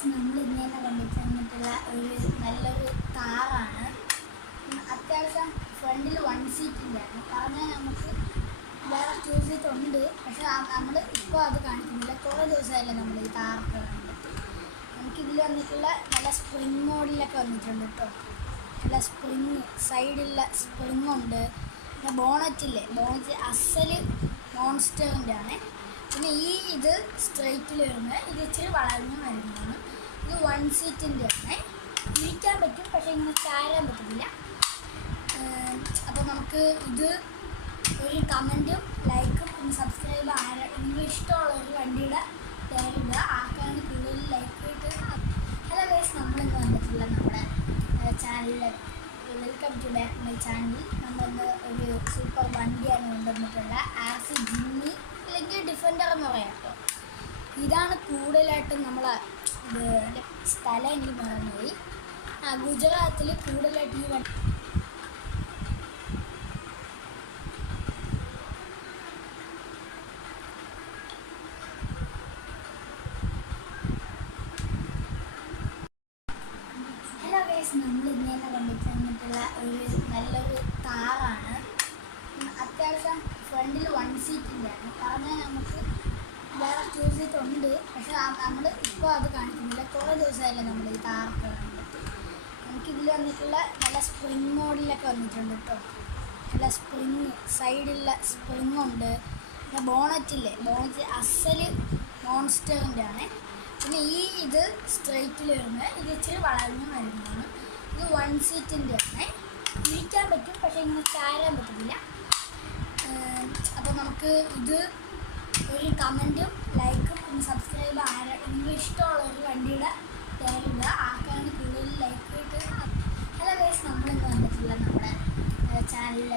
Guys, നമ്മൾ ഇങ്ങനെ കൊണ്ടുവന്നിട്ടുള്ള ഒരു നല്ലൊരു കാറാണ്. അത്യാവശ്യം ഫ്രണ്ടിൽ 1 സീറ്റിൻ്റെയാണ്. പറഞ്ഞാൽ നമുക്ക് വേറെ 2 സീറ്റ് ഉണ്ട്, പക്ഷെ നമ്മൾ ഇപ്പോൾ അത് കാണിക്കുന്നില്ല. കുറേ ദിവസമായില്ലേ നമ്മൾ ഈ കാറൊക്കെ കണ്ടിട്ട്. നമുക്കിതിൽ വന്നിട്ടുള്ള നല്ല സ്പ്രിങ് മോഡലൊക്കെ വന്നിട്ടുണ്ട് കേട്ടോ. നല്ല സ്പ്രിങ്, സൈഡിലുള്ള സ്പ്രിങ് ഉണ്ട്. പിന്നെ ബോണറ്റ് അസല് മോൺസ്റ്ററിൻ്റെ ആണ്. പിന്നെ ഇത് സ്ട്രെയിറ്റിൽ വരുന്നത്, ഇത് ഇച്ചിരി വളഞ്ഞു വരുന്നതാണ്. ഇത് 1 സീറ്റിൻ്റെ ആണ്. ഇരിക്കാൻ പറ്റും, പക്ഷേ ഇങ്ങനെ ചാരാൻ പറ്റില്ല. അപ്പോൾ നമുക്ക് ഇത് ഒരു കമൻറ്റും ലൈക്കും പിന്നെ സബ്സ്ക്രൈബ് നിങ്ങൾ ഇഷ്ടമുള്ള ഒരു വണ്ടിയുടെ പേരിടുക. ആർക്കാണ് കൂടുതൽ ലൈക്ക് ഇട്ട്. ഹലോ ഗൈസ്, നമ്മളിന്ന് വന്നിട്ടുള്ള നമ്മുടെ ചാനലിൽ വെൽക്കം ടു മൈ ചാനൽ. നമ്മളിന്ന് ഒരു സൂപ്പർ വണ്ടിയാണ് കൊണ്ടുവന്നിട്ടുള്ള RC ജിമ്മി, അല്ലെങ്കിൽ ഡിഫൻഡർ എന്ന് പറയാം കേട്ടോ. ഇതാണ് കൂടുതലായിട്ടും നമ്മളെ സ്ഥലം എനിക്ക് മറന്നുപോയി. ഗുജറാത്തിൽ കൂടുതലായിട്ട് ഈ വണ്ടി നമ്മളിങ്ങനെ കൊണ്ടുവന്നിട്ടുള്ള ഒരു നല്ലൊരു കാറാണ്. അത്യാവശ്യം ഫ്രണ്ടിൽ 1 സീറ്റിൻ്റെയാണ്. പറഞ്ഞാൽ നമുക്ക് വേറെ 2 സീറ്റ് ഉണ്ട്, പക്ഷെ നമ്മൾ ഇപ്പോൾ അത് കാണിക്കുന്നില്ല. കുറേ ദിവസമായില്ലേ നമ്മൾ ഈ കാറൊക്കെ കണ്ടിട്ട്. നമുക്കിതിൽ വന്നിട്ടുള്ള നല്ല സ്പ്രിങ് മോഡലൊക്കെ വന്നിട്ടുണ്ട് കേട്ടോ. നല്ല സ്പ്രിങ്, സൈഡിലുള്ള സ്പ്രിങ് ഉണ്ട്. പിന്നെ ബോണറ്റ് അസല് മോൺസ്റ്ററിൻ്റെ ആണ്. പിന്നെ ഇത് സ്ട്രെയിറ്റിൽ വരുന്നത്, ഇത് ഇച്ചിരി വളഞ്ഞു വരുന്നതാണ്. ഇത് 1 സീറ്റിൻ്റെ ആണ്. ഇരിക്കാൻ പറ്റും, പക്ഷേ ഇങ്ങനെ ചാരാൻ പറ്റില്ല. അപ്പോൾ നമുക്ക് ഇത് ഒരു കമൻറ്റും ലൈക്കും പിന്നെ സബ്സ്ക്രൈബ് നിങ്ങൾ ഇഷ്ടമുള്ള ഒരു വണ്ടിയുടെ പേരിടുക. ആർക്കാണ് കൂടുതൽ ലൈക്ക് ഇട്ട്. ഹലോ ഗൈസ്, നമ്മളിന്ന് വന്നിട്ടുള്ള നമ്മുടെ ചാനലിൽ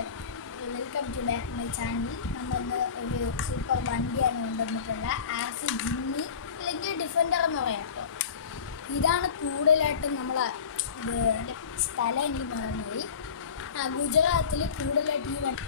വെൽക്കം ടു മൈ ചാനൽ. നമ്മളിന്ന് ഒരു സൂപ്പർ വണ്ടിയാണ് കൊണ്ടുവന്നിട്ടുള്ള RC ജിമ്മി, അല്ലെങ്കിൽ ഡിഫൻഡർ എന്ന് പറയാം കേട്ടോ. ഇതാണ് കൂടുതലായിട്ടും നമ്മളെ സ്ഥലം എനിക്ക് മറന്നുപോയി. ഗുജറാത്തിൽ കൂടുതലായിട്ട് ഈ വണ്ടി